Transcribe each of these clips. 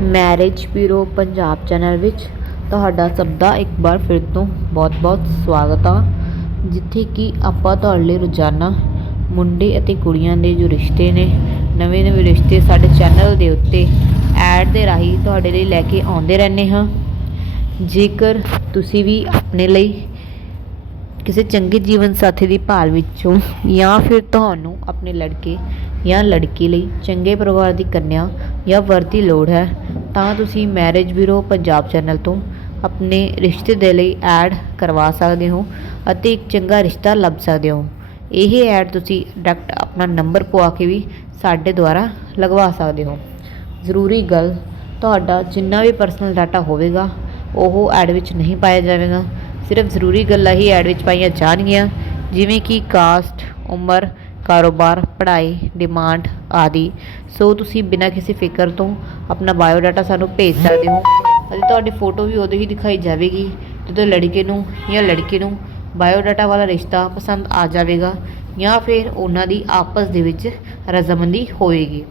Marriage bureau Punjab channel ਵਿੱਚ ਤੁਹਾਡਾ ਸਭ ਦਾ ਇੱਕ ਵਾਰ ਫਿਰ ਤੋਂ ਬਹੁਤ-ਬਹੁਤ ਸਵਾਗਤ ਆ। ਜਿੱਥੇ ਕਿ ਆਪਾਂ ਤੁਹਾਡੇ ਲਈ ਰੋਜ਼ਾਨਾ ਮੁੰਡੇ ਅਤੇ ਕੁੜੀਆਂ ਦੇ ਜੋ ਰਿਸ਼ਤੇ ਨੇ ਨਵੇਂ-ਨਵੇਂ ਰਿਸ਼ਤੇ ਸਾਡੇ ਚੈਨਲ ਦੇ ਉੱਤੇ ਐਡ ਦੇ ਰਾਹੀਂ ਤੁਹਾਡੇ ਲਈ ਲੈ ਕੇ ਆਉਂਦੇ ਰਹਿੰਦੇ ਹਾਂ। ਜੇਕਰ ਤੁਸੀਂ ਵੀ ਆਪਣੇ ਲਈ ਕਿਸੇ ਚੰਗੇ ਜੀਵਨ ਸਾਥੀ ਦੀ ਭਾਲ ਵਿੱਚੋਂ ਜਾਂ ਫਿਰ ਤੁਹਾਨੂੰ ਆਪਣੇ ਲੜਕੇ ਜਾਂ ਲੜਕੀ ਲਈ ਚੰਗੇ ਪਰਿਵਾਰ ਦੀ ਕੰਨਿਆ ਜਾਂ ਵਰ ਦੀ ਲੋੜ ਹੈ ਤਾਂ ਤੁਸੀਂ ਮੈਰਿਜ ਬਿਊਰੋ ਪੰਜਾਬ ਚੈਨਲ ਤੋਂ ਆਪਣੇ ਰਿਸ਼ਤੇ ਦੇ ਲਈ ਐਡ ਕਰਵਾ ਸਕਦੇ ਹੋ ਅਤੇ ਇੱਕ ਚੰਗਾ ਰਿਸ਼ਤਾ ਲੱਭ ਸਕਦੇ ਹੋ। ਇਹ ਐਡ ਤੁਸੀਂ ਡਾਇਰੈਕਟ ਆਪਣਾ ਨੰਬਰ ਪਵਾ ਕੇ ਵੀ ਸਾਡੇ ਦੁਆਰਾ ਲਗਵਾ ਸਕਦੇ ਹੋ। ਜ਼ਰੂਰੀ ਗੱਲ, ਤੁਹਾਡਾ ਜਿੰਨਾ ਵੀ ਪਰਸਨਲ ਡਾਟਾ ਹੋਵੇਗਾ, ਉਹ ਐਡ ਵਿੱਚ ਨਹੀਂ ਪਾਇਆ ਜਾਵੇਗਾ। ਸਿਰਫ ਜ਼ਰੂਰੀ ਗੱਲਾਂ ਹੀ ਐਡ ਵਿੱਚ ਪਾਈਆਂ ਜਾਣਗੀਆਂ, ਜਿਵੇਂ ਕਿ ਕਾਸਟ ਉਮਰ ਕਾਰੋਬਾਰ, ਪੜ੍ਹਾਈ ਡਿਮਾਂਡ ਆਦਿ। ਸੋ ਤੁਸੀਂ ਬਿਨਾਂ ਕਿਸੇ ਫਿਕਰ ਤੋਂ ਆਪਣਾ ਬਾਇਓਡਾਟਾ ਸਾਨੂੰ ਭੇਜ ਸਕਦੇ ਹੋ। ਅਤੇ ਤੁਹਾਡੀ ਫੋਟੋ ਵੀ ਉਦੋਂ ਹੀ ਦਿਖਾਈ ਜਾਵੇਗੀ, ਜਦੋਂ ਲੜਕੇ ਨੂੰ ਜਾਂ ਲੜਕੀ ਨੂੰ ਬਾਇਓਡਾਟਾ ਵਾਲਾ ਰਿਸ਼ਤਾ ਪਸੰਦ ਆ ਜਾਵੇਗਾ ਜਾਂ ਫਿਰ ਉਹਨਾਂ ਦੀ ਆਪਸ ਦੇ ਵਿੱਚ ਰਜ਼ਾਮੰਦੀ ਹੋਏਗੀ।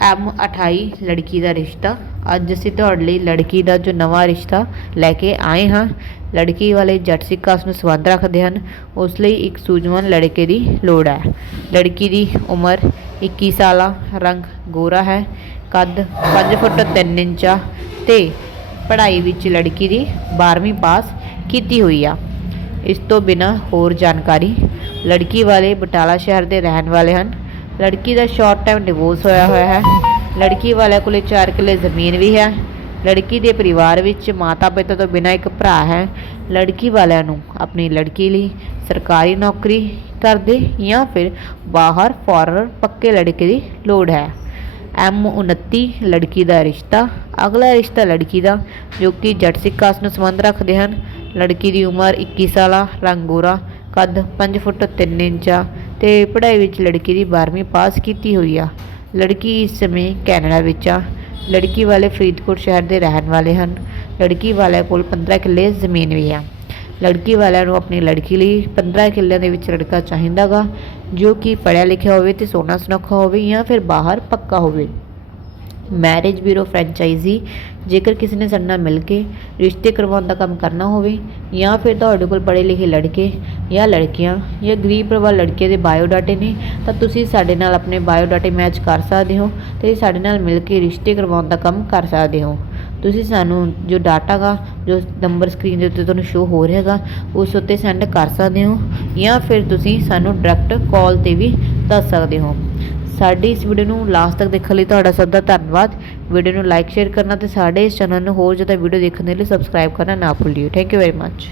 ਐਮ 28 ਲੜਕੀ ਦਾ ਰਿਸ਼ਤਾ। ਅੱਜ ਅਸੀਂ ਤੁਹਾਡੇ ਲਈ ਲੜਕੀ ਦਾ ਜੋ ਨਵਾਂ ਰਿਸ਼ਤਾ ਲੈ ਕੇ ਆਏ ਹਾਂ ਲੜਕੀ ਵਾਲੇ ਜੱਟ ਸਿੱਕਾ ਉਸ ਨੂੰ ਸੰਬੰਧ ਰੱਖਦੇ ਹਨ। ਉਸ ਲਈ ਇੱਕ ਸੂਝਵਾਨ ਲੜਕੇ ਦੀ ਲੋੜ ਹੈ। ਲੜਕੀ ਦੀ ਉਮਰ 21 ਸਾਲਾਂ, ਰੰਗ ਗੋਰਾ ਹੈ, ਕੱਦ 5 ਫੁੱਟ 3 ਇੰਚ ਆ ਤੇ ਪੜ੍ਹਾਈ ਵਿੱਚ ਲੜਕੀ ਦੀ 12ਵੀਂ ਪਾਸ ਕੀਤੀ ਹੋਈ ਆ। ਇਸ ਤੋਂ ਬਿਨਾ ਹੋਰ ਜਾਣਕਾਰੀ ਲੜਕੀ ਵਾਲੇ ਬਟਾਲਾ ਸ਼ਹਿਰ ਦੇ ਰਹਿਣ ਵਾਲੇ ਹਨ। ਲੜਕੀ ਦਾ ਸ਼ਾਰਟ ਟਾਈਮ ਡਿਵੋਰਸ ਹੋਇਆ ਹੋਇਆ ਹੈ। ਲੜਕੀ ਵਾਲਿਆਂ ਕੋਲੇ 4 ਕਿੱਲੇ ਜ਼ਮੀਨ ਵੀ ਹੈ। ਲੜਕੀ ਦੇ ਪਰਿਵਾਰ ਵਿੱਚ ਮਾਤਾ ਪਿਤਾ ਤੋਂ ਬਿਨਾਂ ਇੱਕ ਭਰਾ ਹੈ। ਲੜਕੀ ਵਾਲਿਆਂ ਨੂੰ ਆਪਣੀ ਲੜਕੀ ਲਈ ਸਰਕਾਰੀ ਨੌਕਰੀ ਕਰਦੇ ਜਾਂ ਫਿਰ ਬਾਹਰ ਫੋਰਨਰ ਪੱਕੇ ਲੜਕੇ ਦੀ ਲੋੜ ਹੈ। ਐਮ 29 ਲੜਕੀ ਦਾ ਰਿਸ਼ਤਾ। ਅਗਲਾ ਰਿਸ਼ਤਾ ਲੜਕੀ ਦਾ, ਜੋ ਕਿ ਜੱਟ ਸਿੱਖ ਕਾਸਟ ਨੂੰ ਸੰਬੰਧ ਰੱਖਦੇ ਹਨ। ਲੜਕੀ ਦੀ ਉਮਰ 21 ਸਾਲਾ, ਰੰਗ ਗੋਰਾ, ਕੱਦ 5 ਫੁੱਟ 3 ਇੰਚ ਆ ਤੇ ਪੜ੍ਹਾਈ ਵਿੱਚ ਲੜਕੀ ਦੀ 12ਵੀਂ ਪਾਸ ਕੀਤੀ ਹੋਈ ਆ। ਲੜਕੀ ਇਸ ਸਮੇਂ ਕੈਨੇਡਾ ਵਿੱਚ ਆ। ਲੜਕੀ ਵਾਲੇ ਫਰੀਦਕੋਟ ਸ਼ਹਿਰ ਦੇ ਰਹਿਣ ਵਾਲੇ ਹਨ। ਲੜਕੀ ਵਾਲਿਆਂ ਕੋਲ 15 ਕਿੱਲੇ ਜ਼ਮੀਨ ਵੀ ਆ ਲੜਕੀ ਵਾਲਿਆਂ ਨੂੰ ਆਪਣੀ ਲੜਕੀ ਲਈ 15 ਕਿੱਲਿਆਂ ਦੇ ਵਿੱਚ ਲੜਕਾ ਚਾਹੀਦਾਗਾ ਜੋ ਕਿ ਪੜ੍ਹਿਆ ਲਿਖਿਆ ਹੋਵੇ ਤੇ ਸੋਨਾ ਸੁਨੱਖਾ ਹੋਵੇ ਜਾਂ ਫਿਰ ਬਾਹਰ ਪੱਕਾ ਹੋਵੇ। ਮੈਰਿਜ ਬਿਊਰੋ ਫਰੈਂਚਾਈਜ਼ੀ, ਜੇਕਰ ਕਿਸੇ ਨੇ ਸਾਡੇ ਨਾਲ ਮਿਲ ਕੇ ਰਿਸ਼ਤੇ ਕਰਵਾਉਣ ਦਾ ਕੰਮ ਕਰਨਾ ਹੋਵੇ ਜਾਂ ਫਿਰ ਤੁਹਾਡੇ ਕੋਲ ਪੜ੍ਹੇ ਲਿਖੇ ਲੜਕੇ ਜਾਂ ਲੜਕੀਆਂ ਜਾਂ ਗਰੀਬ ਪਰਿਵਾਰ ਲੜਕੇ ਦੇ ਬਾਇਓ ਡਾਟੇ ਨੇ, ਤਾਂ ਤੁਸੀਂ ਸਾਡੇ ਨਾਲ ਆਪਣੇ ਬਾਇਓਡਾਟੇ ਮੈਚ ਕਰ ਸਕਦੇ ਹੋ ਤੇ ਸਾਡੇ ਨਾਲ ਮਿਲ ਕੇ ਰਿਸ਼ਤੇ ਕਰਵਾਉਣ ਦਾ ਕੰਮ ਕਰ ਸਕਦੇ ਹੋ। ਤੁਸੀਂ ਸਾਨੂੰ ਜੋ ਡਾਟਾ ਗਾ, ਜੋ ਨੰਬਰ ਸਕਰੀਨ ਦੇ ਉੱਤੇ ਤੁਹਾਨੂੰ ਸ਼ੋ ਹੋ ਰਿਹਾ ਹੈਗਾ ਉਸ ਉੱਤੇ ਸੈਂਡ ਕਰ ਸਕਦੇ ਹੋ ਜਾਂ ਫਿਰ ਤੁਸੀਂ ਸਾਨੂੰ ਡਾਇਰੈਕਟ ਕਾਲ ਤੇ ਵੀ ਦੱਸ ਸਕਦੇ ਹੋ। ਸਾਡੀ ਇਸ ਵੀਡੀਓ ਨੂੰ ਲਾਸਟ ਤੱਕ ਦੇਖਣ ਲਈ ਤੁਹਾਡਾ ਸਭ ਦਾ ਧੰਨਵਾਦ। ਵੀਡੀਓ ਨੂੰ ਲਾਈਕ ਸ਼ੇਅਰ ਕਰਨਾ ਤੇ ਸਾਡੇ ਇਸ ਚੈਨਲ ਨੂੰ ਹੋਰ ਜ਼ਿਆਦਾ ਵੀਡੀਓ ਦੇਖਣ ਦੇ ਲਈ ਸਬਸਕ੍ਰਾਈਬ ਕਰਨਾ ਨਾ ਭੁੱਲਿਓ। Thank you very much